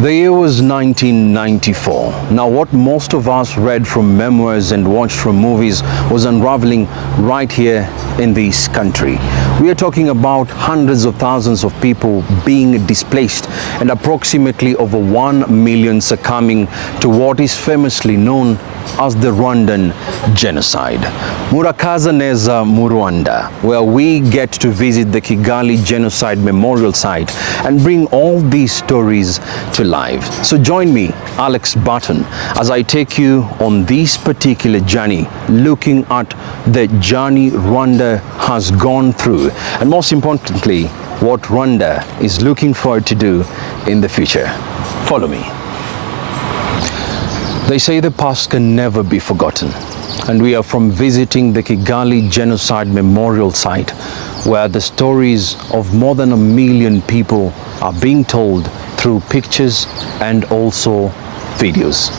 The year was 1994. Now, what most of us read from memoirs and watched from movies was unraveling right here in this country. We are talking about hundreds of thousands of people being displaced and approximately over 1 million succumbing to what is famously known as the Rwandan genocide. Murakaza neza mu Rwanda, where we get to visit the Kigali Genocide Memorial Site and bring all these stories to life. So join me, Alex Button, as I take you on this particular journey, looking at the journey Rwanda has gone through, and most importantly, what Rwanda is looking forward to do in the future. Follow me. They say the past can never be forgotten, and we are from visiting the Kigali Genocide Memorial Site, where the stories of more than 1 million people are being told through pictures and also videos.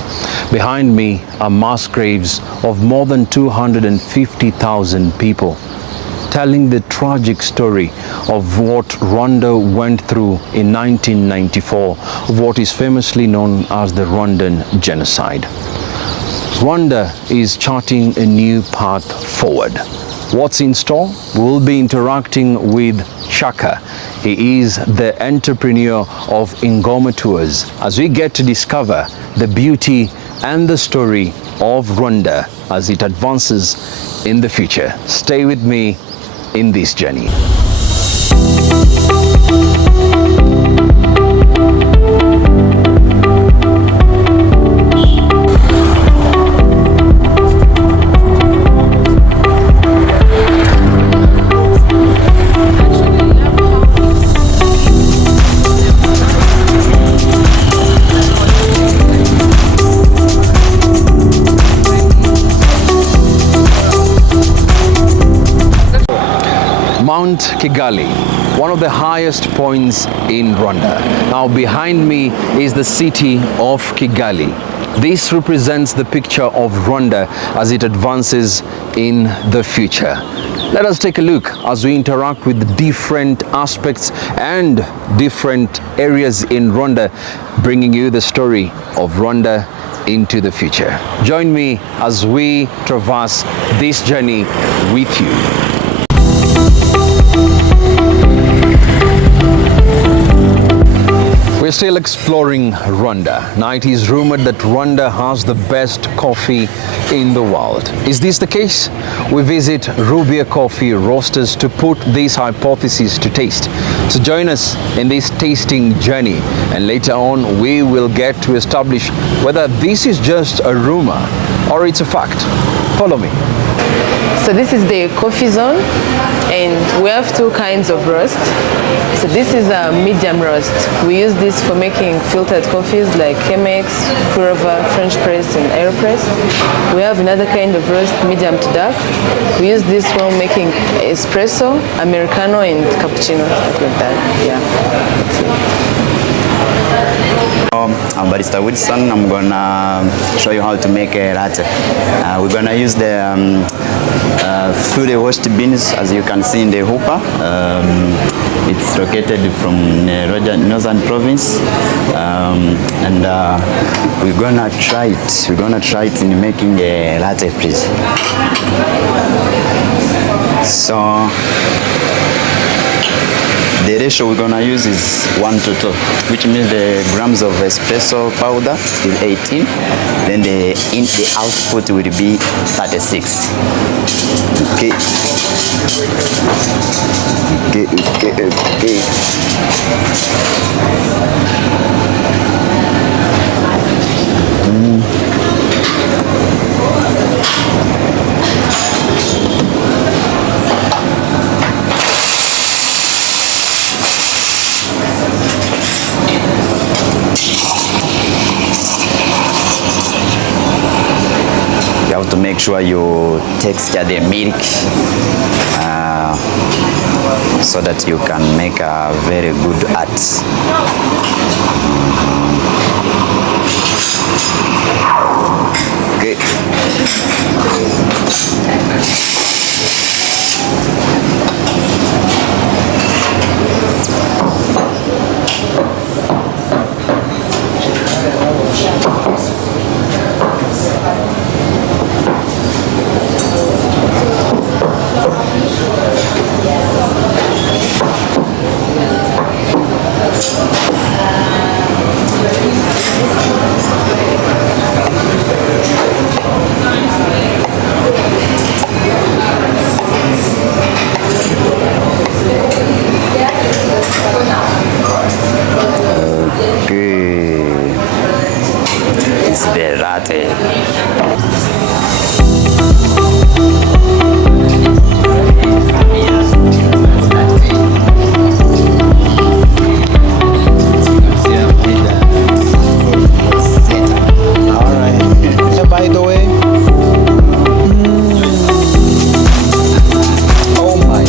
Behind me are mass graves of more than 250,000 people, telling the tragic story of what Rwanda went through in 1994, of what is famously known as the Rwandan genocide. Rwanda is charting a new path forward. What's in store? We'll be interacting with Shaka. He is the entrepreneur of Ingoma Tours, as we get to discover the beauty and the story of Rwanda as it advances in the future. Stay with me in this journey. Mount Kigali, one of the highest points in Rwanda. Now behind me is the city of Kigali. This represents the picture of Rwanda as it advances in the future. Let us take a look as we interact with different aspects and different areas in Rwanda, bringing you the story of Rwanda into the future. Join me as we traverse this journey with you. We're still exploring Rwanda. Now, it is rumored that Rwanda has the best coffee in the world. Is this the case? We visit Rubia Coffee Roasters to put this hypothesis to taste. So join us in this tasting journey, and later on we will get to establish whether this is just a rumor or it's a fact. Follow me. So this is the coffee zone, and we have two kinds of roast. So this is a medium roast. We use this for making filtered coffees like Chemex, Purova, French press, and Aeropress. We have another kind of roast, medium to dark. We use this when making espresso, Americano, and cappuccino, like that. Yeah. That's it. I'm Barista Wilson. I'm gonna show you how to make a latte. We're gonna use the fully washed beans, as you can see in the hooper. It's located from the Northern Province, and we're gonna try it. We're gonna try it in making a latte, please. So the ratio we're gonna use is 1:2, which means the grams of espresso powder is 18, then the output will be 36. Okay. Okay. You have to make sure you texture the milk so that you can make a very good art. Okay. latte. By the way, oh my.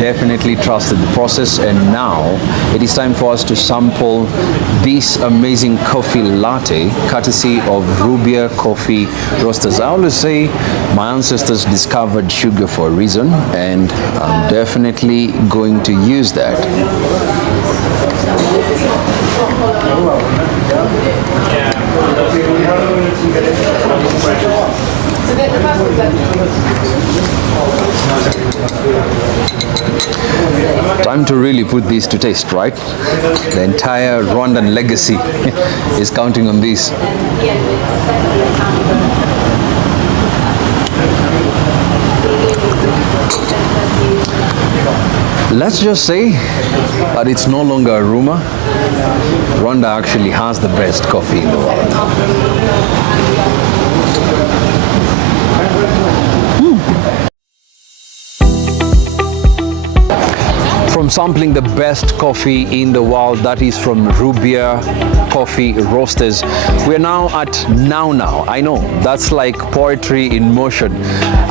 Definitely trusted the process, and now it is time for us to sample this amazing coffee latte courtesy of Rubia Coffee Roasters. I always say my ancestors discovered sugar for a reason, and I'm definitely going to use that. Time to really put these to taste, right? The entire Rwandan legacy is counting on this. Let's just say that it's no longer a rumor. Rwanda actually has the best coffee in the world. From sampling the best coffee in the world, that is from Rubia Coffee Roasters, we're now at Now. I know, that's like poetry in motion.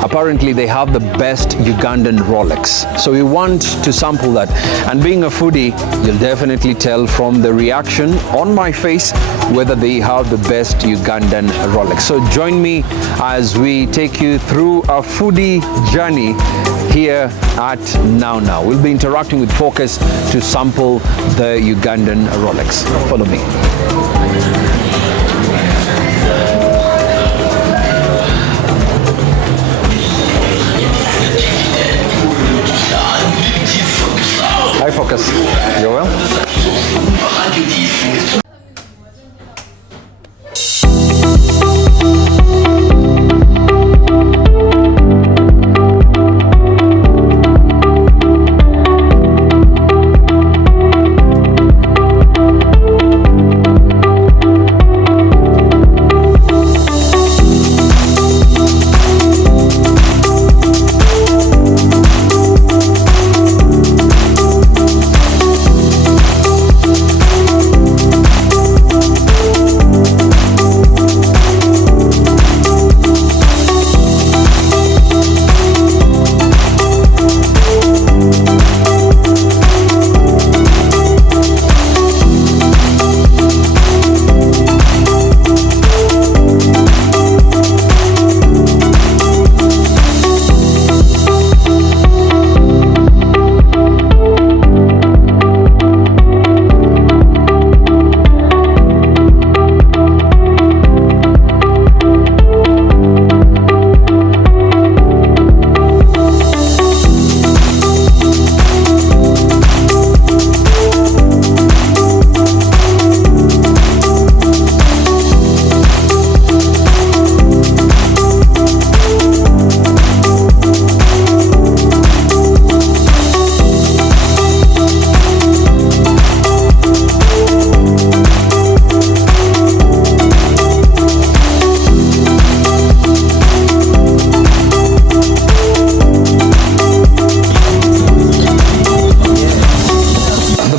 Apparently they have the best Ugandan Rolex. So we want to sample that. And being a foodie, you'll definitely tell from the reaction on my face whether they have the best Ugandan Rolex. So join me as we take you through a foodie journey here at Now. We'll be interacting with Focus to sample the Ugandan Rolex. Follow me. Hi Focus, you well?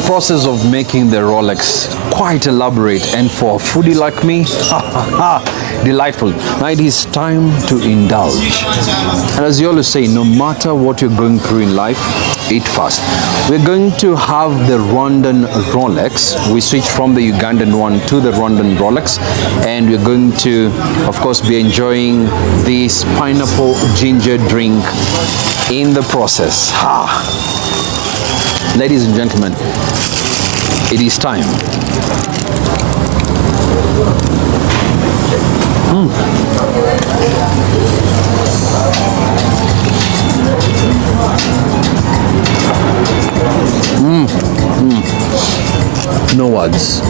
Process of making the Rolex quite elaborate, and for a foodie like me, delightful. Now it is time to indulge. And as you always say, no matter what you're going through in life, eat fast. We're going to have the Rwandan Rolex. We switched from the Ugandan one to the Rwandan Rolex, and we're going to, of course, be enjoying this pineapple ginger drink in the process. Ladies and gentlemen, it is time. No words.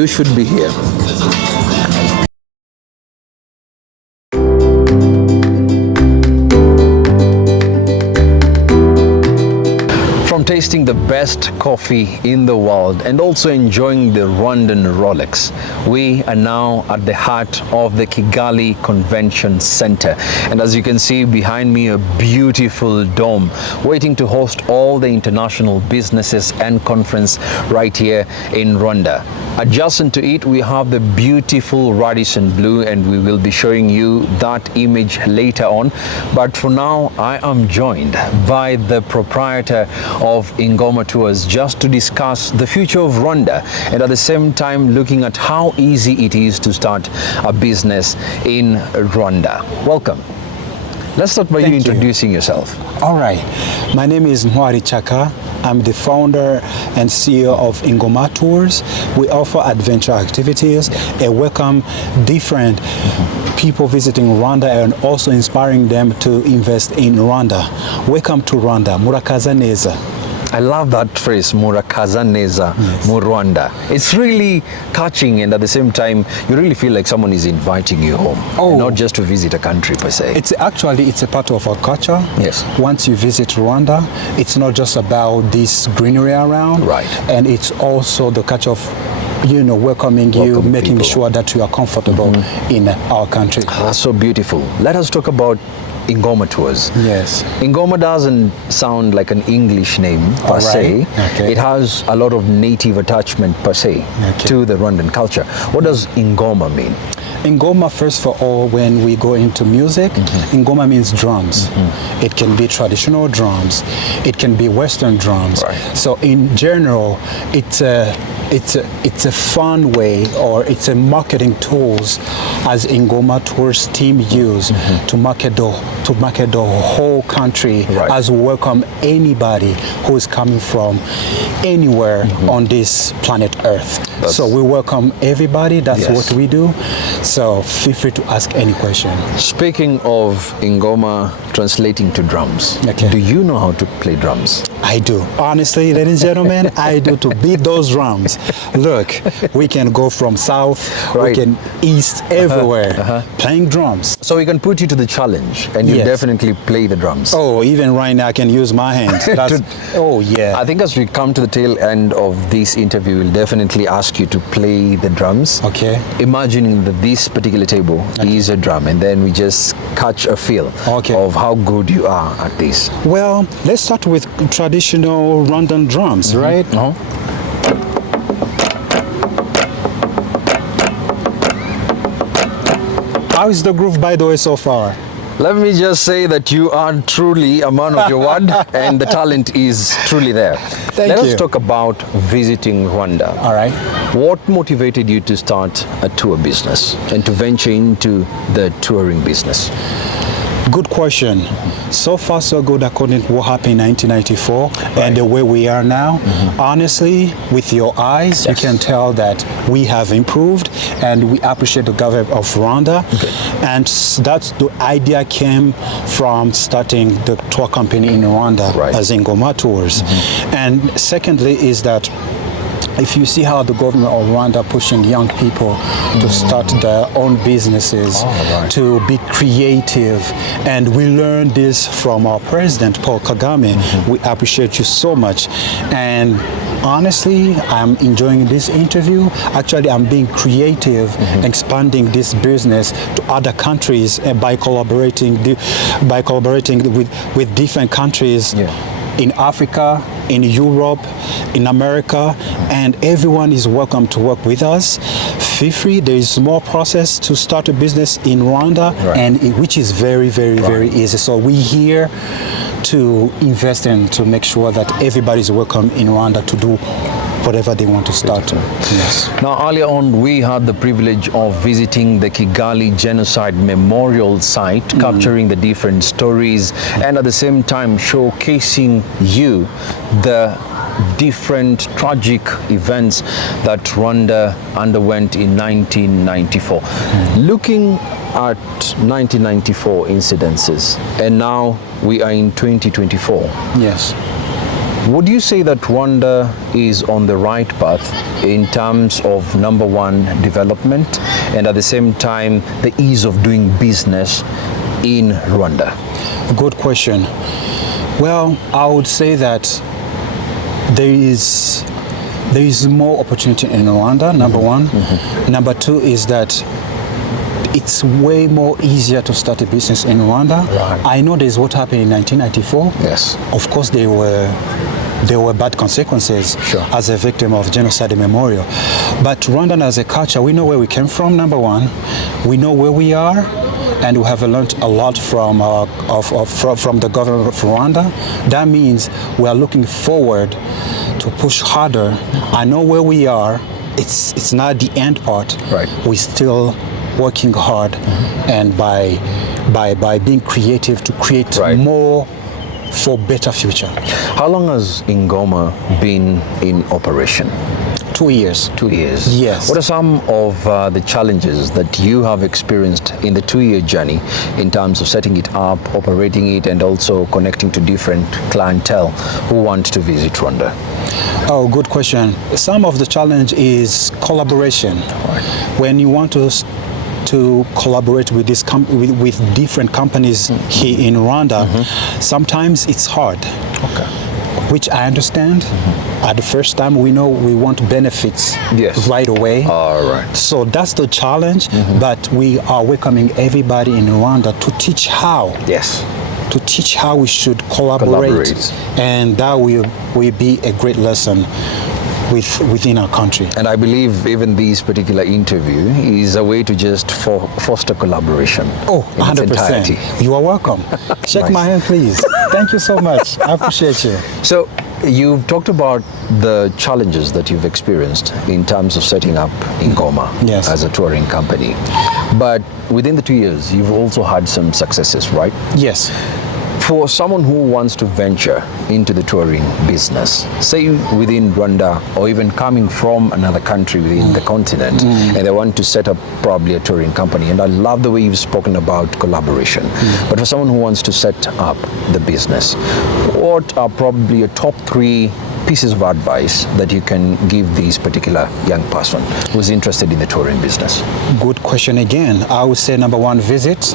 you should be here. From tasting the best coffee in the world and also enjoying the Rwandan Rolex, we are now at the heart of the Kigali Convention Center. And as you can see behind me, a beautiful dome waiting to host all the international businesses and conference right here in Rwanda. Adjacent to it, we have the beautiful Radisson Blue, and we will be showing you that image later on. But for now, I am joined by the proprietor of Ingoma Tours just to discuss the future of Rwanda and at the same time looking at how easy it is to start a business in Rwanda. Welcome. Let's start by you introducing yourself. All right. My name is Mwari Chaka. I'm the founder and CEO of Ingoma Tours. We offer adventure activities and welcome different people visiting Rwanda and also inspiring them to invest in Rwanda. Welcome to Rwanda. Murakaza neza. I love that phrase, murakaza neza mu Rwanda. It's really catching, and at the same time, you really feel like someone is inviting you home, not just to visit a country per se. It's a part of our culture. Yes. Once you visit Rwanda, it's not just about this greenery around, right? And it's also the culture of welcoming you, making people. Sure that you are comfortable in our country. That's so beautiful. Let us talk about Ingoma Tours. Yes. Ingoma doesn't sound like an English name per se. Okay. It has a lot of native attachment per se to the Rwandan culture. What does Ingoma mean? Ingoma, first of all, when we go into music, Ingoma means drums. It can be traditional drums. It can be Western drums. Right. So in general, it's a fun way, or it's a marketing tools as Ingoma Tours team use to market the whole country, as we welcome anybody who is coming from anywhere on this planet Earth. So we welcome everybody. That's what we do. So feel free to ask any question. Speaking of Ingoma translating to drums, do you know how to play drums? I do. Honestly, ladies and gentlemen, I do, to beat those drums. Look, we can go from south, we can east, everywhere, playing drums. So we can put you to the challenge, and you definitely play the drums. Oh, even right now I can use my hands. I think as we come to the tail end of this interview, we'll definitely ask you to play the drums. Okay. Imagining that this particular table is a drum, and then we just catch a feel of how good you are at this. Well, let's start with traditional Rwandan drums, right? How is the groove, by the way, so far? Let me just say that you are truly a man of your word, and the talent is truly there. Let us talk about visiting Rwanda. All right. What motivated you to start a tour business and to venture into the touring business? Good question. So far, so good according to what happened in 1994 and the way we are now. Honestly, with your eyes, you can tell that we have improved, and we appreciate the government of Rwanda. And that's the idea came from starting the tour company in Rwanda as Ingoma Tours. And secondly is that if you see how the government of Rwanda pushing young people to start their own businesses, to be creative, and we learned this from our president, Paul Kagame. We appreciate you so much. And honestly, I'm enjoying this interview. Actually, I'm being creative, expanding this business to other countries by collaborating with different countries in Africa, in Europe, in America, and everyone is welcome to work with us. Feel free. There is more process to start a business in Rwanda, which is very, very, very easy. So we're here to invest in, to make sure that everybody's welcome in Rwanda to do whatever they want to start. Now, earlier on, we had the privilege of visiting the Kigali Genocide Memorial Site, capturing the different stories, and at the same time showcasing you the different tragic events that Rwanda underwent in 1994. Looking at 1994 incidences, and now we are in 2024. Yes. Would you say that Rwanda is on the right path in terms of number one, development, and at the same time, the ease of doing business in Rwanda? Good question. Well, I would say that there is more opportunity in Rwanda, number one. Number two is that it's way more easier to start a business in Rwanda. Right. I know there's what happened in 1994. Yes. Of course, there were bad consequences Sure. as a victim of genocide memorial. But Rwandan as a culture, we know where we came from, number one. We know where we are, and we have learned a lot from the government of Rwanda. That means we are looking forward to push harder. I know where we are. It's not the end part. Right. We're still working hard, and by being creative to create Right. more for better future. How long has Ingoma been in operation? 2 years. 2 years. Yes. What are some of the challenges that you have experienced in the 2-year journey in terms of setting it up, operating it, and also connecting to different clientele who want to visit Rwanda? Oh, good question. Some of the challenge is collaboration. When you want to collaborate with with different companies here in Rwanda, sometimes it's hard. Okay. Which I understand. At the first time, we know we want benefits Yes. right away. All right. So that's the challenge, but we are welcoming everybody in Rwanda to teach how. Yes. To teach how we should collaborate. And that will be a great lesson within our country. And I believe even this particular interview is a way to just foster collaboration. Oh, in its 100%. entirety. You are welcome. Shake Nice. my hand, please. Thank you so much. I appreciate you. So you've talked about the challenges that you've experienced in terms of setting up Ingoma Yes. as a touring company. But within the 2 years, you've also had some successes, right? Yes. For someone who wants to venture into the touring business, say within Rwanda or even coming from another country within the continent, and they want to set up probably a touring company, and I love the way you've spoken about collaboration, but for someone who wants to set up the business, what are probably your top 3 pieces of advice that you can give this particular young person who's interested in the touring business? Good question again. I would say number 1, visit.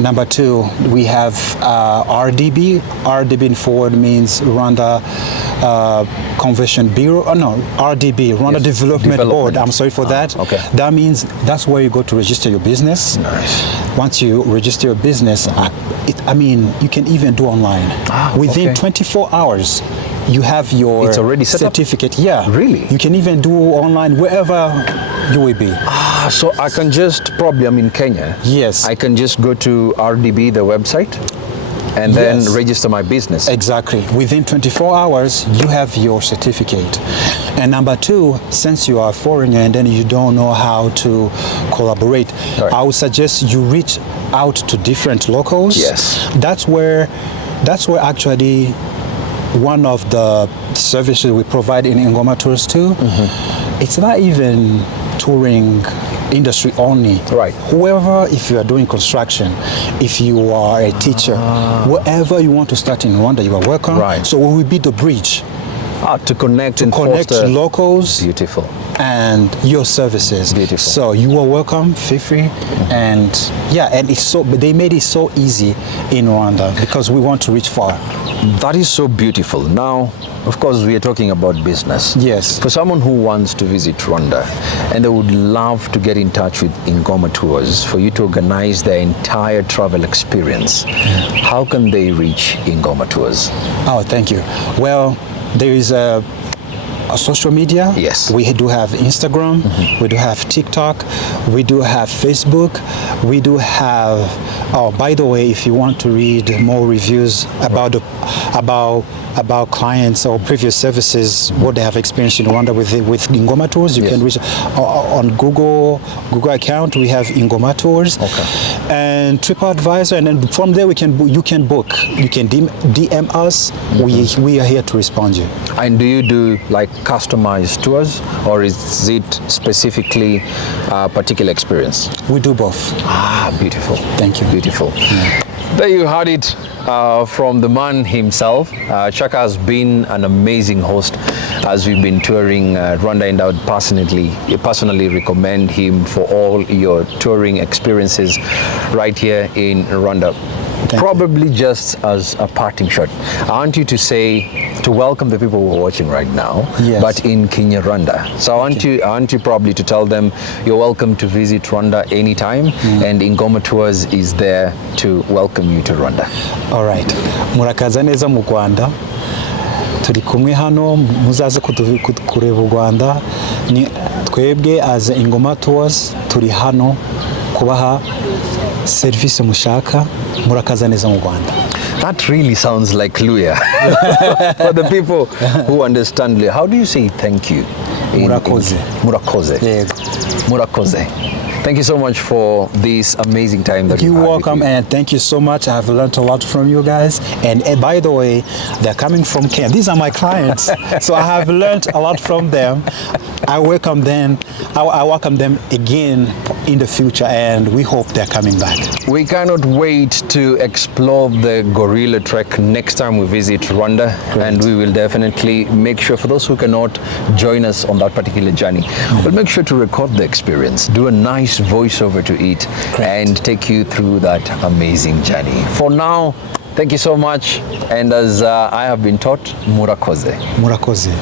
Number 2, we have RDB. RDB in forward means Rwanda Convention Bureau. Oh no, RDB, Rwanda Yes. Development Board. I'm sorry for that. Okay. That means that's where you go to register your business. Nice. Once you register your business, you can even do online. Within okay. 24 hours, you have your It's already set up? certificate. Yeah. Really? You can even do online wherever you will be. So I can just probably, I'm in Kenya. Yes. I can just go to RDB, the website, and then Yes. register my business. Exactly. Within 24 hours, you have your certificate. And number 2, since you are a foreigner and then you don't know how to collaborate, Right. I would suggest you reach out to different locals. Yes. That's where actually one of the services we provide in Ingoma Tours too. It's not even touring industry only. Right. Whoever, if you are doing construction, if you are a teacher, wherever you want to start in Rwanda, you are welcome. Right. So we will be the bridge To connect and connect foster. locals Beautiful. and your services. Beautiful. So you are welcome, feel free, and but they made it so easy in Rwanda because we want to reach far. That is so beautiful. Now, of course, we are talking about business. Yes. For someone who wants to visit Rwanda and they would love to get in touch with Ingoma Tours for you to organize their entire travel experience, how can they reach Ingoma Tours? Oh, thank you. Well, there is a social media. Yes. We do have Instagram, we do have TikTok, we do have Facebook, we do have, by the way, if you want to read more reviews about about clients or previous services, what they have experienced in Rwanda with Ingoma Tours, you Yes. can reach on Google account. We have Ingoma Tours, and TripAdvisor, and then from there you can book. You can DM us. We are here to respond to you. And do you do like customized tours, or is it specifically a particular experience? We do both. Ah, beautiful. Thank you. Beautiful. There you had it from the man himself. Chaka has been an amazing host as we've been touring Rwanda, and I would personally recommend him for all your touring experiences right here in Rwanda. Probably just as a parting shot, I want you to welcome the people who are watching right now, yes, but in Kinyarwanda. So I want you probably to tell them you're welcome to visit Rwanda anytime, and Ingoma Tours is there to welcome you to Rwanda. All right. Murakaza neza mu Rwanda. Turi kumwe hano, muzaze kureba u Rwanda. Ni twebwe as Ingoma Tours turi hano kubaha service mushaka. Murakaza neza mu Rwanda. That really sounds like Luya. For the people who understand Luya, how do you say thank you? Murakoze. Murakoze. Yeah. Murakoze. Thank you so much for this amazing time that you're welcome, and thank you so much. I've learned a lot from you guys. And by the way, they're coming from Kenya. These are my clients, so I have learned a lot from them. I welcome them. I welcome them again in the future, and we hope they're coming back. We cannot wait to explore the gorilla trek next time we visit Rwanda. Great. And we will definitely make sure, for those who cannot join us on that particular journey, we'll make sure to record the experience, do a nice voiceover to it, and take you through that amazing journey. For now, thank you so much, and as I have been taught, murakoze. Murakoze.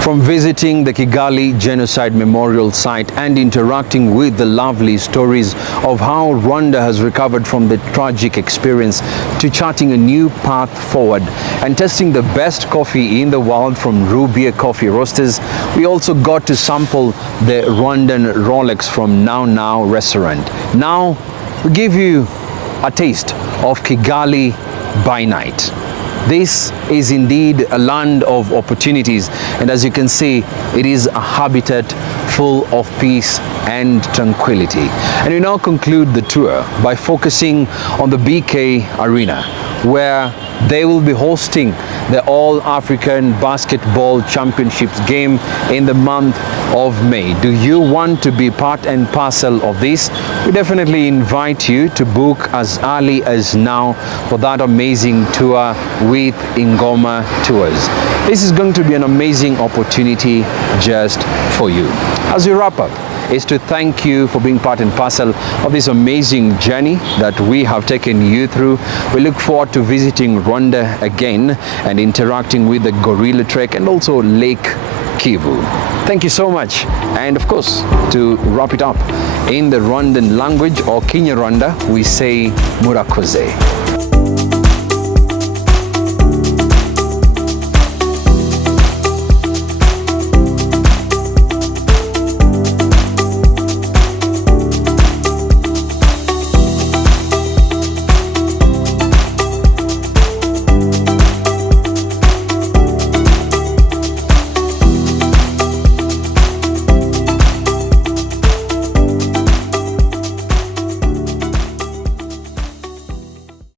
From visiting the Kigali Genocide Memorial Site and interacting with the lovely stories of how Rwanda has recovered from the tragic experience, to charting a new path forward and testing the best coffee in the world from Rubia Coffee Roasters, we also got to sample the Rwandan Rolex from Now Now restaurant. Now, we give you a taste of Kigali by night. This is indeed a land of opportunities, and as you can see, it is a habitat full of peace and tranquility. And we now conclude the tour by focusing on the BK Arena, where they will be hosting the All-African Basketball Championships game in the month of May. Do you want to be part and parcel of this? We definitely invite you to book as early as now for that amazing tour with Ingoma Tours. This is going to be an amazing opportunity just for you. As we wrap up, is to thank you for being part and parcel of this amazing journey that we have taken you through. We look forward to visiting Rwanda again and interacting with the Gorilla Trek and also Lake Kivu. Thank you so much. And of course, to wrap it up, in the Rwandan language or Kinyarwanda, we say Murakoze.